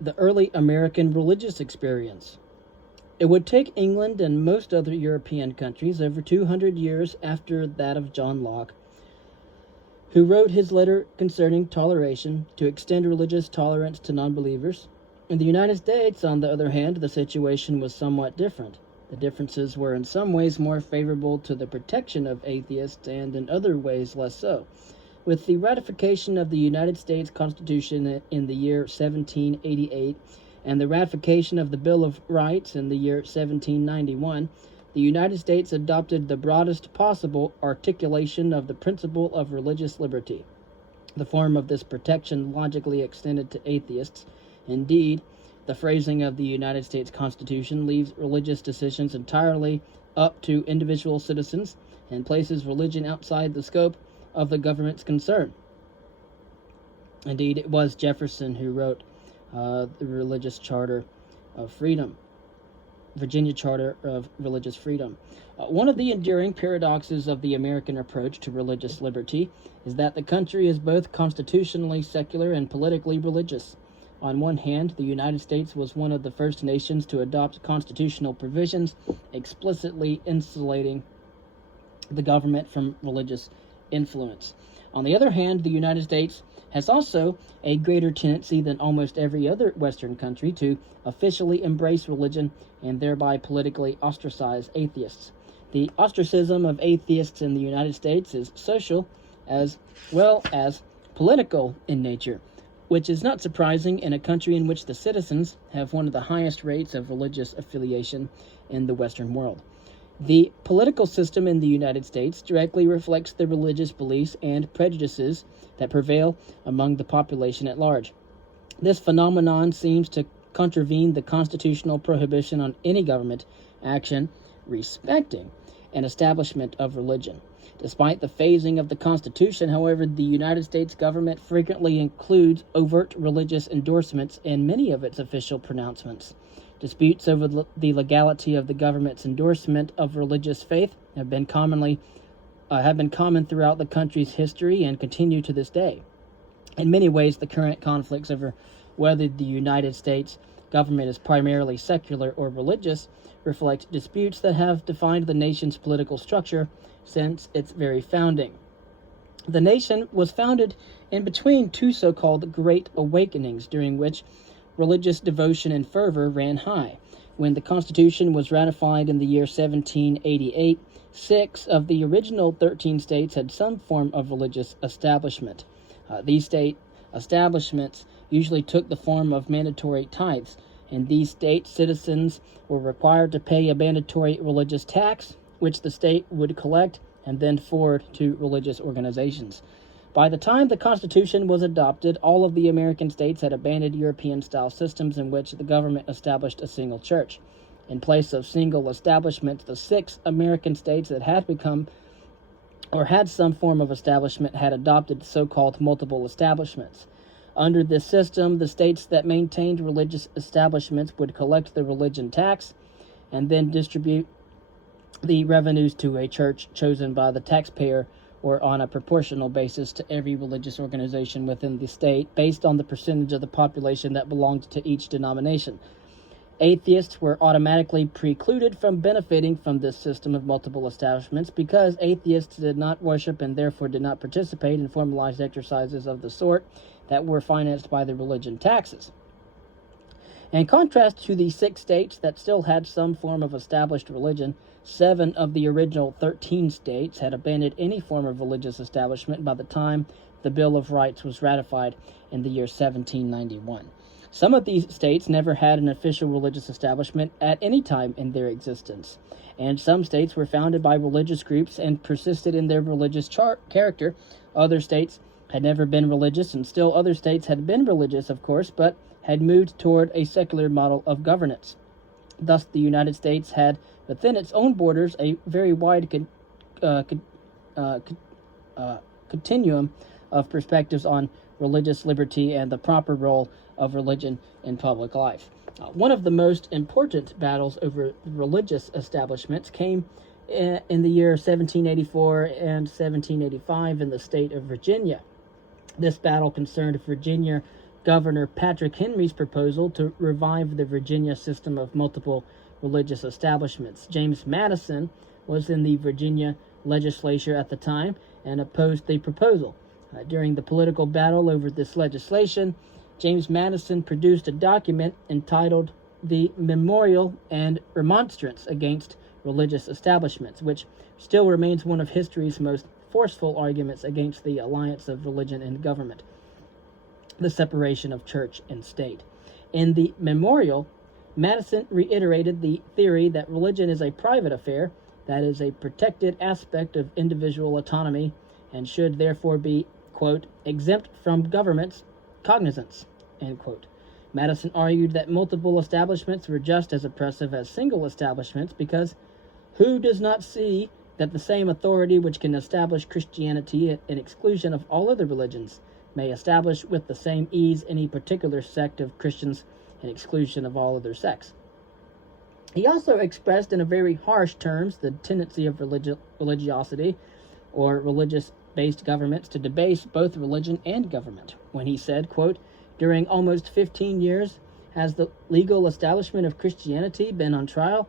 The early American religious experience. It would take England and most other European countries over 200 years after that of John Locke, who wrote his letter concerning toleration, to extend religious tolerance to non-believers. In the United States, on the other hand, the situation was somewhat different. The differences were in some ways more favorable to the protection of atheists and in other ways less so. With the ratification of the United States Constitution in the year 1788 and the ratification of the Bill of Rights in the year 1791, the United States adopted the broadest possible articulation of the principle of religious liberty. The form of this protection logically extended to atheists. Indeed, the phrasing of the United States Constitution leaves religious decisions entirely up to individual citizens and places religion outside the scope of the government's concern. Indeed, it was Jefferson who wrote the Religious Charter of Freedom, Virginia Charter of Religious Freedom. One of the enduring paradoxes of the American approach to religious liberty is that the country is both constitutionally secular and politically religious. On one hand, the United States was one of the first nations to adopt constitutional provisions explicitly insulating the government from religious influence. On the other hand, the United States has also a greater tendency than almost every other Western country to officially embrace religion and thereby politically ostracize atheists. The ostracism of atheists in the United States is social as well as political in nature, which is not surprising in a country in which the citizens have one of the highest rates of religious affiliation in the Western world. The political system in the United States directly reflects the religious beliefs and prejudices that prevail among the population at large. This phenomenon seems to contravene the constitutional prohibition on any government action respecting an establishment of religion. Despite the phasing of the Constitution, however, the United States government frequently includes overt religious endorsements in many of its official pronouncements. Disputes over the legality of the government's endorsement of religious faith have been common throughout the country's history and continue to this day. In many ways, the current conflicts over whether the United States government is primarily secular or religious reflect disputes that have defined the nation's political structure since its very founding. The nation was founded in between two so-called Great Awakenings, during which religious devotion and fervor ran high. When the Constitution was ratified in the year 1788, 6 of the original 13 states had some form of religious establishment. These state establishments usually took the form of mandatory tithes. In these states, citizens were required to pay a mandatory religious tax, which the state would collect and then forward to religious organizations. By the time the Constitution was adopted, all of the American states had abandoned European-style systems in which the government established a single church. In place of single establishments, the 6 American states that had become or had some form of establishment had adopted so-called multiple establishments. Under this system, the states that maintained religious establishments would collect the religion tax and then distribute the revenues to a church chosen by the taxpayer or on a proportional basis to every religious organization within the state based on the percentage of the population that belonged to each denomination. Atheists were automatically precluded from benefiting from this system of multiple establishments because atheists did not worship and therefore did not participate in formalized exercises of the sort that were financed by the religion taxes. In contrast to the 6 states that still had some form of established religion, 7 of the original 13 states had abandoned any form of religious establishment by the time the Bill of Rights was ratified in the year 1791. Some of these states never had an official religious establishment at any time in their existence, and some states were founded by religious groups and persisted in their religious character. Other states had never been religious, and still other states had been religious, of course, but had moved toward a secular model of governance. Thus, the United States had within its own borders a very wide continuum of perspectives on religious liberty and the proper role of religion in public life. One of the most important battles over religious establishments came in the year 1784 and 1785 in the state of Virginia. This battle concerned Virginia Governor Patrick Henry's proposal to revive the Virginia system of multiple religious establishments. James Madison was in the Virginia legislature at the time and opposed the proposal. During the political battle over this legislation, James Madison produced a document entitled the Memorial and Remonstrance Against Religious Establishments, which still remains one of history's most forceful arguments against the alliance of religion and government, the separation of church and state. In the Memorial, Madison reiterated the theory that religion is a private affair that is a protected aspect of individual autonomy and should therefore be, quote, exempt from government's cognizance, end quote. Madison argued that multiple establishments were just as oppressive as single establishments because who does not see that the same authority which can establish Christianity in exclusion of all other religions may establish with the same ease any particular sect of Christians in exclusion of all other sects. He also expressed in a very harsh terms the tendency of religiosity or religious-based governments to debase both religion and government when he said, quote, during almost 15 years has the legal establishment of Christianity been on trial.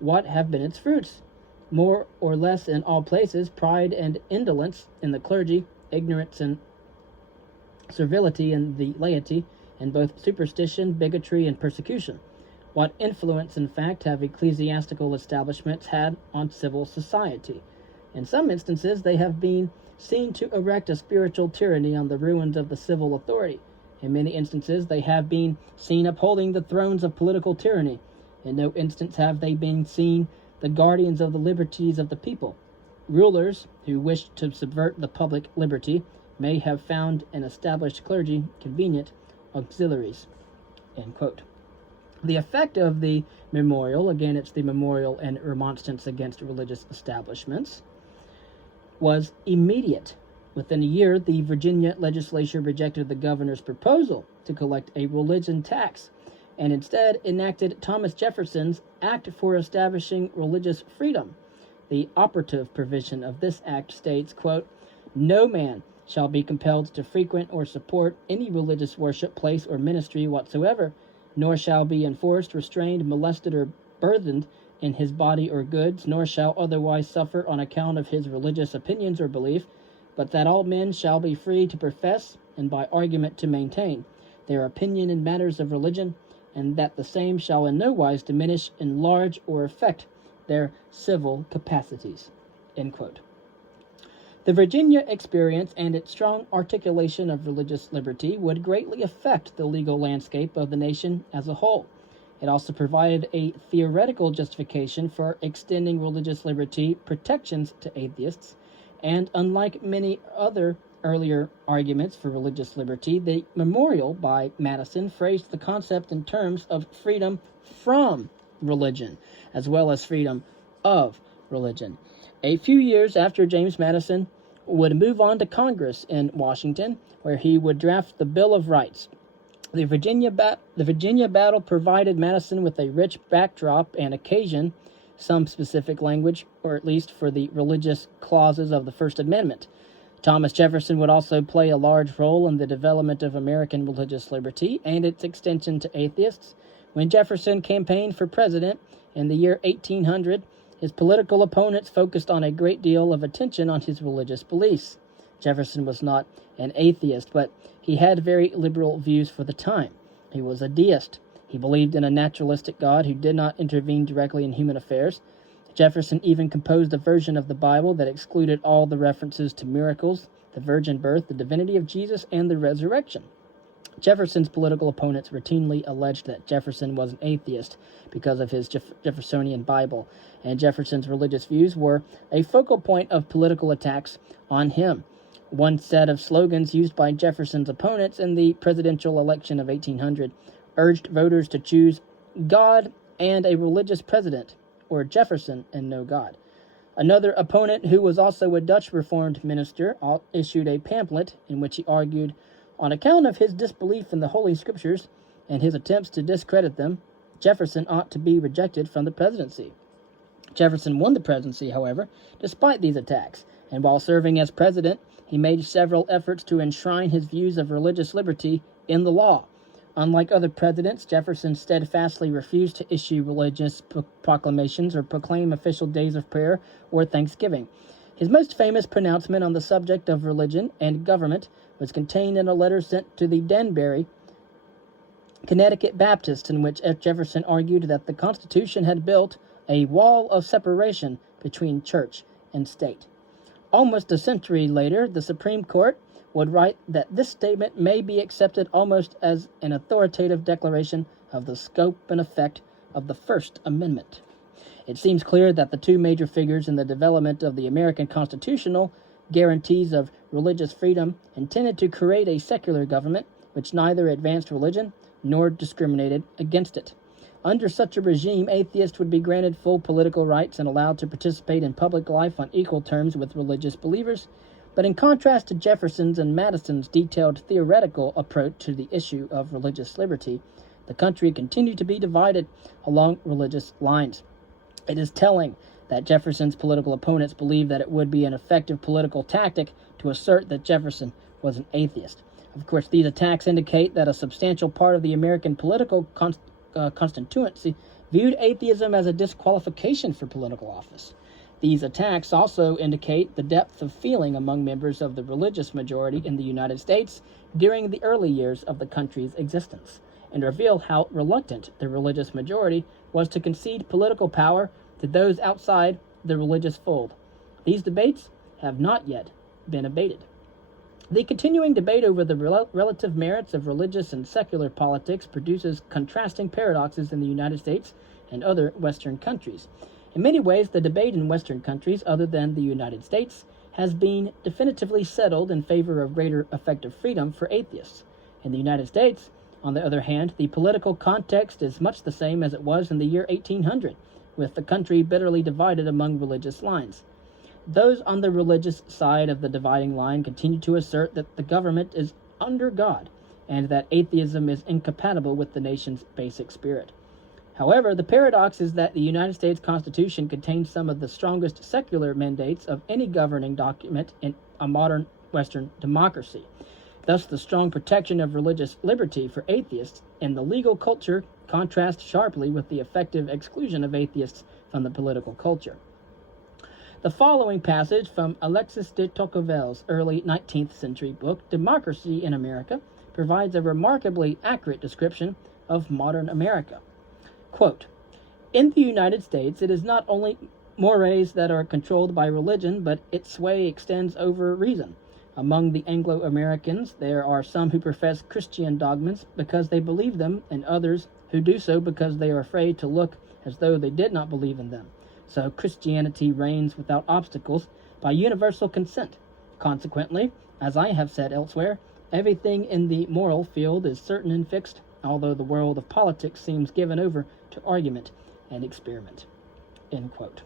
What have been its fruits? More or less in all places, pride and indolence in the clergy, ignorance and servility in the laity, and both superstition, bigotry, and persecution. What influence, in fact, have ecclesiastical establishments had on civil society? In some instances, they have been seen to erect a spiritual tyranny on the ruins of the civil authority. In many instances, they have been seen upholding the thrones of political tyranny. In no instance have they been seen the guardians of the liberties of the people. Rulers who wished to subvert the public liberty may have found an established clergy convenient auxiliaries, end quote. The effect of the memorial, again it's the Memorial and Remonstrance Against Religious Establishments, was immediate. Within a year, the Virginia legislature rejected the governor's proposal to collect a religion tax and instead enacted Thomas Jefferson's Act for Establishing Religious Freedom. The operative provision of this act states, quote, no man shall be compelled to frequent or support any religious worship, place, or ministry whatsoever, nor shall be enforced, restrained, molested, or burthened in his body or goods, nor shall otherwise suffer on account of his religious opinions or belief, but that all men shall be free to profess, and by argument to maintain, their opinion in matters of religion, and that the same shall in no wise diminish, enlarge, or affect their civil capacities, end quote. The Virginia experience and its strong articulation of religious liberty would greatly affect the legal landscape of the nation as a whole. It also provided a theoretical justification for extending religious liberty protections to atheists, and unlike many other earlier arguments for religious liberty, the Memorial by Madison phrased the concept in terms of freedom from religion, as well as freedom of religion. A few years after James Madison would move on to Congress in Washington, where he would draft the Bill of Rights. The Virginia battle provided Madison with a rich backdrop and occasion, some specific language, or at least for the religious clauses of the First Amendment. Thomas Jefferson would also play a large role in the development of American religious liberty and its extension to atheists. When Jefferson campaigned for president in the year 1800, his political opponents focused on a great deal of attention on his religious beliefs. Jefferson was not an atheist, but he had very liberal views for the time. He was a deist. He believed in a naturalistic God who did not intervene directly in human affairs. Jefferson even composed a version of the Bible that excluded all the references to miracles, the virgin birth, the divinity of Jesus, and the resurrection. Jefferson's political opponents routinely alleged that Jefferson was an atheist because of his Jeffersonian Bible, and Jefferson's religious views were a focal point of political attacks on him. One set of slogans used by Jefferson's opponents in the presidential election of 1800 urged voters to choose God and a religious president, or Jefferson and no God. Another opponent, who was also a Dutch Reformed minister, issued a pamphlet in which he argued, on account of his disbelief in the Holy Scriptures and his attempts to discredit them, Jefferson ought to be rejected from the presidency. Jefferson won the presidency, however, despite these attacks, and while serving as president, he made several efforts to enshrine his views of religious liberty in the law. Unlike other presidents, Jefferson steadfastly refused to issue religious proclamations or proclaim official days of prayer or thanksgiving. His most famous pronouncement on the subject of religion and government was contained in a letter sent to the Danbury, Connecticut Baptists, in which Jefferson argued that the Constitution had built a wall of separation between church and state. Almost a century later, the Supreme Court would write that this statement may be accepted almost as an authoritative declaration of the scope and effect of the First Amendment. It seems clear that the two major figures in the development of the American constitutional guarantees of religious freedom intended to create a secular government which neither advanced religion nor discriminated against it. Under such a regime, atheists would be granted full political rights and allowed to participate in public life on equal terms with religious believers. But in contrast to Jefferson's and Madison's detailed theoretical approach to the issue of religious liberty, the country continued to be divided along religious lines. It is telling that Jefferson's political opponents believed that it would be an effective political tactic to assert that Jefferson was an atheist. Of course, these attacks indicate that a substantial part of the American political constituency viewed atheism as a disqualification for political office. These attacks also indicate the depth of feeling among members of the religious majority in the United States during the early years of the country's existence, and reveal how reluctant the religious majority was to concede political power to those outside the religious fold. These debates have not yet been abated. The continuing debate over the relative merits of religious and secular politics produces contrasting paradoxes in the United States and other Western countries. In many ways, the debate in Western countries other than the United States has been definitively settled in favor of greater effective freedom for atheists. In the United States, on the other hand, the political context is much the same as it was in the year 1800, with the country bitterly divided among religious lines. Those on the religious side of the dividing line continue to assert that the government is under God and that atheism is incompatible with the nation's basic spirit. However, the paradox is that the United States Constitution contains some of the strongest secular mandates of any governing document in a modern Western democracy. Thus, the strong protection of religious liberty for atheists in the legal culture contrasts sharply with the effective exclusion of atheists from the political culture. The following passage from Alexis de Tocqueville's early 19th century book, Democracy in America, provides a remarkably accurate description of modern America. Quote, "In the United States, it is not only mores that are controlled by religion, but its sway extends over reason. Among the Anglo-Americans, there are some who profess Christian dogmas because they believe them, and others who do so because they are afraid to look as though they did not believe in them. So Christianity reigns without obstacles by universal consent. Consequently, as I have said elsewhere, everything in the moral field is certain and fixed, although the world of politics seems given over to argument and experiment." End quote.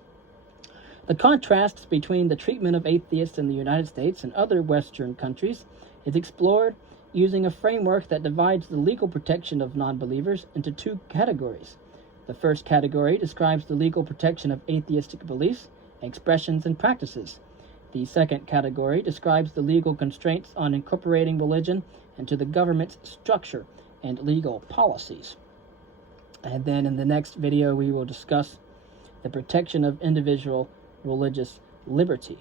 The contrasts between the treatment of atheists in the United States and other Western countries is explored using a framework that divides the legal protection of non-believers into two categories. The first category describes the legal protection of atheistic beliefs, expressions, and practices. The second category describes the legal constraints on incorporating religion into the government's structure and legal policies. And then in the next video, we will discuss the protection of individual religious liberty.